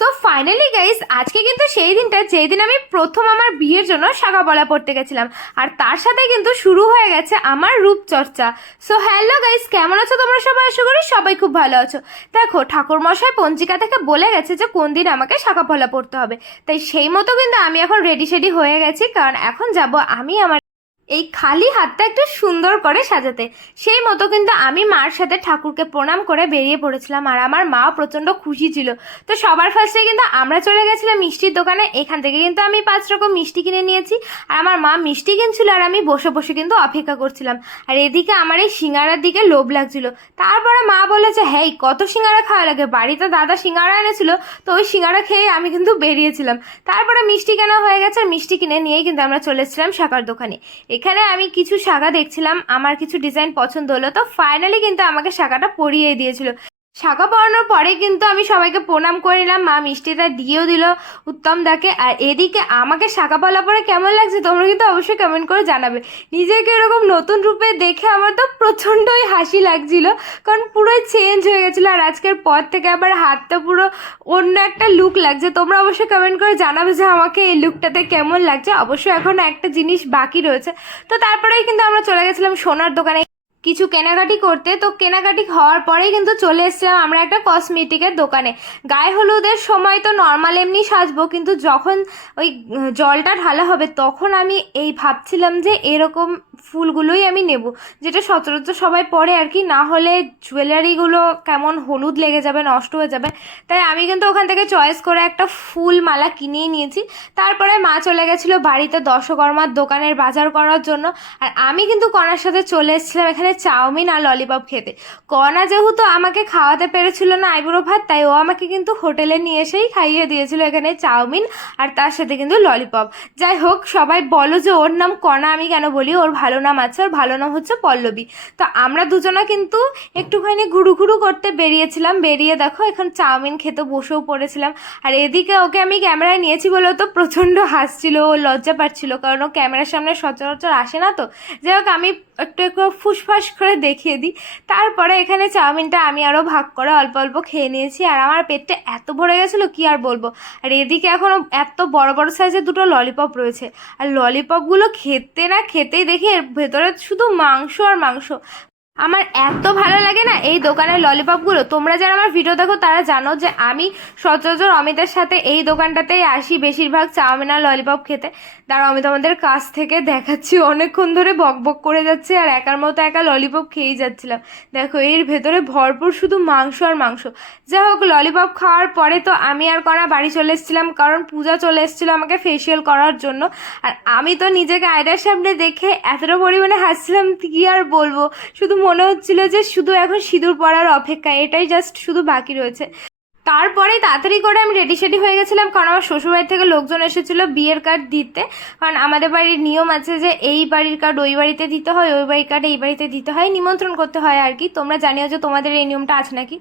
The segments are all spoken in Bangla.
সো ফাইনালি গাইস আজকে কিন্তু সেই দিনটা, যেই দিন আমি প্রথম আমার বিয়ের জন্য শাখা পলা পড়তে গেছিলাম। আর তার সাথে কিন্তু শুরু হয়ে গেছে আমার রূপচর্চা। সো হ্যালো গাইস কেমন আছো তোমরা সবাই? আশা করি সবাই খুব ভালো আছো। দেখো, ঠাকুরমশাই পঞ্জিকা থেকে বলে গেছে যে কোন দিন আমাকে শাখা পলা পড়তে হবে। তাই সেই মতো কিন্তু আমি এখন রেডি সেডি হয়ে গেছি, কারণ এখন যাব আমি আমার এই খালি হাতটা একটু সুন্দর করে সাজাতে। সেই মতো কিন্তু আমি মার সাথে ঠাকুরকে প্রণাম করে বেরিয়ে পড়েছিলাম আর আমার মা প্রচণ্ড খুশি ছিল। তো সবার ফার্স্টে কিন্তু আমরা চলে গেছিলাম মিষ্টির দোকানে, এখান থেকে কিন্তু আমি পাঁচ রকম মিষ্টি কিনে নিয়েছি। আর আমার মা মিষ্টি কিনছিল আর আমি বসে বসে কিন্তু অপেক্ষা করছিলাম। আর এদিকে আমার এই সিঙ্গারার দিকে লোভ লাগছিল। তারপরে মা বলেছে হ্যাঁ কত সিঙ্গারা খাওয়া লাগে? বাড়িতে দাদা সিঙ্গারা এনেছিল, তো ওই সিঙ্গারা খেয়ে আমি কিন্তু বেরিয়েছিলাম। তারপরে মিষ্টি কেনা হয়ে গেছে। আর মিষ্টি কিনে নিয়েই কিন্তু আমরা চলে এসেছিলাম শাকার দোকানে। এখানে আমি কিছু শাখা দেখছিলাম, আমার কিছু ডিজাইন পছন্দ হলো, তো ফাইনালি কিন্তু আমাকে শাখাটা পরিয়ে দিয়েছিল। শাখা পড়ানোর পরে কিন্তু আমি সবাইকে প্রণাম করে নিলাম। মা মিষ্টিটা দিয়েও দিল, উত্তম দাকে। আর এদিকে আমাকে শাখা পলা পরে কেমন লাগছে তোমরা কিন্তু অবশ্যই কমেন্ট করে জানাবে। নিজেকে এরকম নতুন রূপে দেখে আমার তো প্রচণ্ডই হাসি লাগছিল, কারণ পুরোই চেঞ্জ হয়ে গেছিল। আর আজকের পর থেকে আবার হাতটা পুরো অন্য একটা লুক লাগছে। তোমরা অবশ্যই কমেন্ট করে জানাবে যে আমাকে এই লুকটাতে কেমন লাগছে। অবশ্যই এখনও একটা জিনিস বাকি রয়েছে। তো তারপরেই কিন্তু আমরা চলে গেছিলাম সোনার দোকানে। কিছু কেনাকাটি করতে, তো কেনাকাটি হওয়ার পরেই কিন্তু চলে এসেছিলাম আমরা একটা কসমেটিকের দোকানে। গায়ে হলুদের সময় তো নর্মাল এমনি সাজবো, কিন্তু যখন ওই জলটা ঢালা হবে তখন আমি এই ভাবছিলাম যে এরকম ফুলগুলোই আমি নেব, যেটা সচরাচর সবাই পরে আর কি, না হলে জুয়েলারিগুলো কেমন হলুদ লেগে যাবে, নষ্ট হয়ে যাবে। তাই আমি কিন্তু ওখান থেকে চয়েস করে একটা ফুল মালা কিনেই নিয়েছি। তারপরে মা চলে গেছিল বাড়িতে দশকর্মার দোকানের বাজার করার জন্য। আর আমি কিন্তু কণার সাথে চলে এসেছিলাম এখানে চাউমিন আর ললিপপ খেতে। কণা যেহেতু আমাকে খাওয়াতে পেরেছিল না আইবুড়ো ভাত, তাই ও আমাকে কিন্তু হোটেলে নিয়ে এসেই খাইয়ে দিয়েছিল এখানে চাউমিন আর তার সাথে কিন্তু ললিপপ। যাই হোক, সবাই বলো যে ওর নাম কণা আমি কেন বলি? ওর ভালো নাম আছে, ওর ভালো নাম হচ্ছে পল্লবী। তো আমরা দুজনা কিন্তু একটুখানি ঘুরু ঘুরু করতে বেরিয়েছিলাম। বেরিয়ে দেখো, এখন চাউমিন খেতে বসেও পড়েছিলাম। আর এদিকে ওকে আমি ক্যামেরায় নিয়েছি বলে তো প্রচণ্ড হাসছিল, ও লজ্জা পাচ্ছিল। কারণ ও ক্যামেরার সামনে সচরাচর আসে না তো। যাই হোক, আমি একটু একটু ফুসফাস করে দেখিয়ে দিই। তারপরে এখানে চাউমিনটা আমি আরও ভাগ করে অল্প অল্প খেয়ে নিয়েছি। আর আমার পেটটা এত ভরে গেছিল, কি আর বলব? আর এদিকে এখনও এত বড় বড় সাইজের দুটো ললিপপ রয়েছে। আর ললিপপগুলো খেতে না খেতেই দেখি এর ভেতরে শুধু মাংস আর মাংস। আমার এত ভালো লাগে না এই দোকানের ললিপপগুলো তোমরা যারা আমার ভিডিও দেখো, তারা জানো যে আমি সচরাচর অমিতের সাথে এই দোকানটাতেই আসি বেশিরভাগ চাউমিন আর ললিপপ খেতে। দাঁড়া আমি তোমাদের কাছ থেকে দেখাচ্ছি। অনেকক্ষণ ধরে বক বক করে যাচ্ছে আর একার মতো একা ললিপপ খেয়েই যাচ্ছিলাম। দেখো, এর ভেতরে ভরপুর শুধু মাংস আর মাংস। যাই হোক ললিপপ খাওয়ার পরে তো আমি আর কণা বাড়ি চলে এসেছিলাম, কারণ পূজা চলে এসেছিল আমাকে ফেসিয়াল করার জন্য। আর আমি তো নিজেকে আয়নার সামনে দেখে এতটা পরিমাণে হাসছিলাম, কি আর বলব? শুধু মনে হচ্ছিল যে শুধু এখন সিঁদুর পরার অপেক্ষা এটাই জাস্ট শুধু বাকি রয়েছে। তারপরে তাড়াতাড়ি করে আমি রেডি সেডি হয়ে গেছিলাম, কারণ আমার শ্বশুরবাড়ি থেকে লোকজন এসেছিল বিয়ের কার্ড দিতে। কারণ আমাদের বাড়ির নিয়ম আছে যে এই বাড়ির কার্ড ওই বাড়িতে দিতে হয়, ওই বাড়ির কার্ড এই বাড়িতে দিতে হয়, নিমন্ত্রণ করতে হয় আর কি। তোমরা জানিও যে তোমাদের এই নিয়মটা আছে নাকি?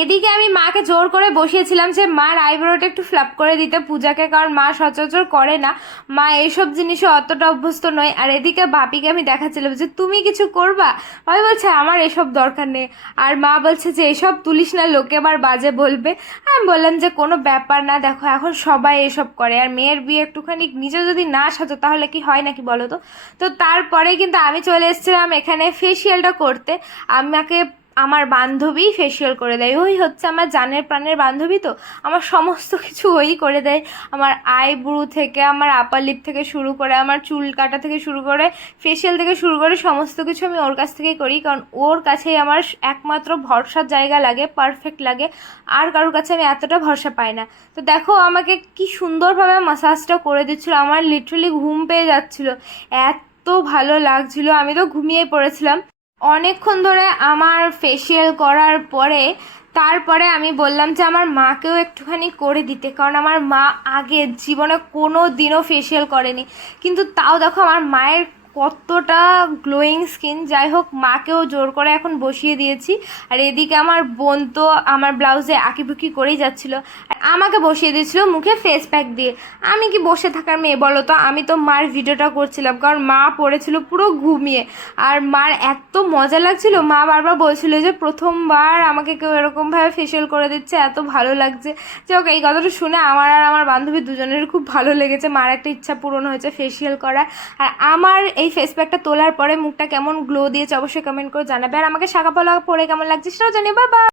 এদিকে আমি মাকে জোর করে বসিয়েছিলাম যে মার আইব্রোটা একটু ফ্ল্যাপ করে দিতে পূজাকে, কারণ মা সচরাচর করে না। মা, এইসব জিনিসে অতটা অভ্যস্ত নয়। আর এদিকে বাপিকে আমি দেখাচ্ছিলাম যে, তুমি কিছু করবা? ভাই বলছে, আমার এসব দরকার নেই। আর মা বলছে যে, এসব তুলিস না, লোকে আবার বাজে বলবে। আমি বললাম যে, কোনো ব্যাপার না, দেখো, এখন সবাই এসব করে। আর মেয়ের বিয়ে একটুখানি নিজে যদি না সাজো, তাহলে কি হয় নাকি বলো তো? তো তারপরে কিন্তু আমি চলে এসেছিলাম এখানে ফেসিয়ালটা করতে। আমাকে আমার বান্ধবী ফেসিয়াল করে দেয়। ওই হচ্ছে আমার জানের প্রাণের বান্ধবী তো। আমার সমস্ত কিছু ওই করে দেয়। আমার আইব্রু থেকে, আমার আপার লিপ থেকে শুরু করে, আমার চুল কাটা থেকে শুরু করে ফেসিয়াল থেকে শুরু করে সমস্ত কিছু আমি ওর কাছ থেকেই করি। কারণ ওর কাছেই আমার একমাত্র ভরসার জায়গা লাগে পারফেক্ট লাগে। আর কারোর কাছে আমি এতটা ভরসা পাই না। তো দেখো, আমাকে কি সুন্দরভাবে মাসাজটা করে দিচ্ছিল। আমার লিটারালি ঘুম পেয়ে যাচ্ছিল। এত ভালো লাগছিল। আমি তো ঘুমিয়ে পড়েছিলাম। অনেকক্ষণ ধরে আমার ফেসিয়াল করার পরে, তারপরে আমি বললাম যে আমার মাকেও একটুখানি করে দিতে, কারণ আমার মা আগে জীবনে কোনো দিনও ফেসিয়াল করেনি। কিন্তু তাও দেখো আমার মায়ের কতটা গ্লোয়িং স্কিন যাই হোক মাকেও জোর করে এখন বসিয়ে দিয়েছি। আর এদিকে আমার বোন তো আমার ব্লাউজে আঁকিবুকি করেই যাচ্ছিল। আর আমাকে বসিয়ে দিয়েছিল মুখে ফেস প্যাক দিয়ে। আমি কি বসে থাকার মেয়ে বলো তো? আমি তো মার ভিডিওটা করছিলাম, কারণ মা পড়েছিল পুরো ঘুমিয়ে। আর মার এত মজা লাগছিল, মা বারবার বলছিল যে প্রথমবার আমাকে কেউ এরকমভাবে ফেসিয়াল করে দিচ্ছে, এত ভালো লাগছে। যে ওকে এই কথাটা শুনে আমার আর আমার বান্ধবী দুজনের খুব ভালো লেগেছে। মার একটা ইচ্ছা পূরণ হয়েছে ফেসিয়াল করার। আর আমার এই ফেস প্যাকটা তোলার পরে মুখটা কেমন গ্লো দিয়েছে অবশ্যই কমেন্ট করে জানাবে। আর আমাকে শাখা পলা পরে কেমন লাগছে সেটাও জানিয়ে বাবা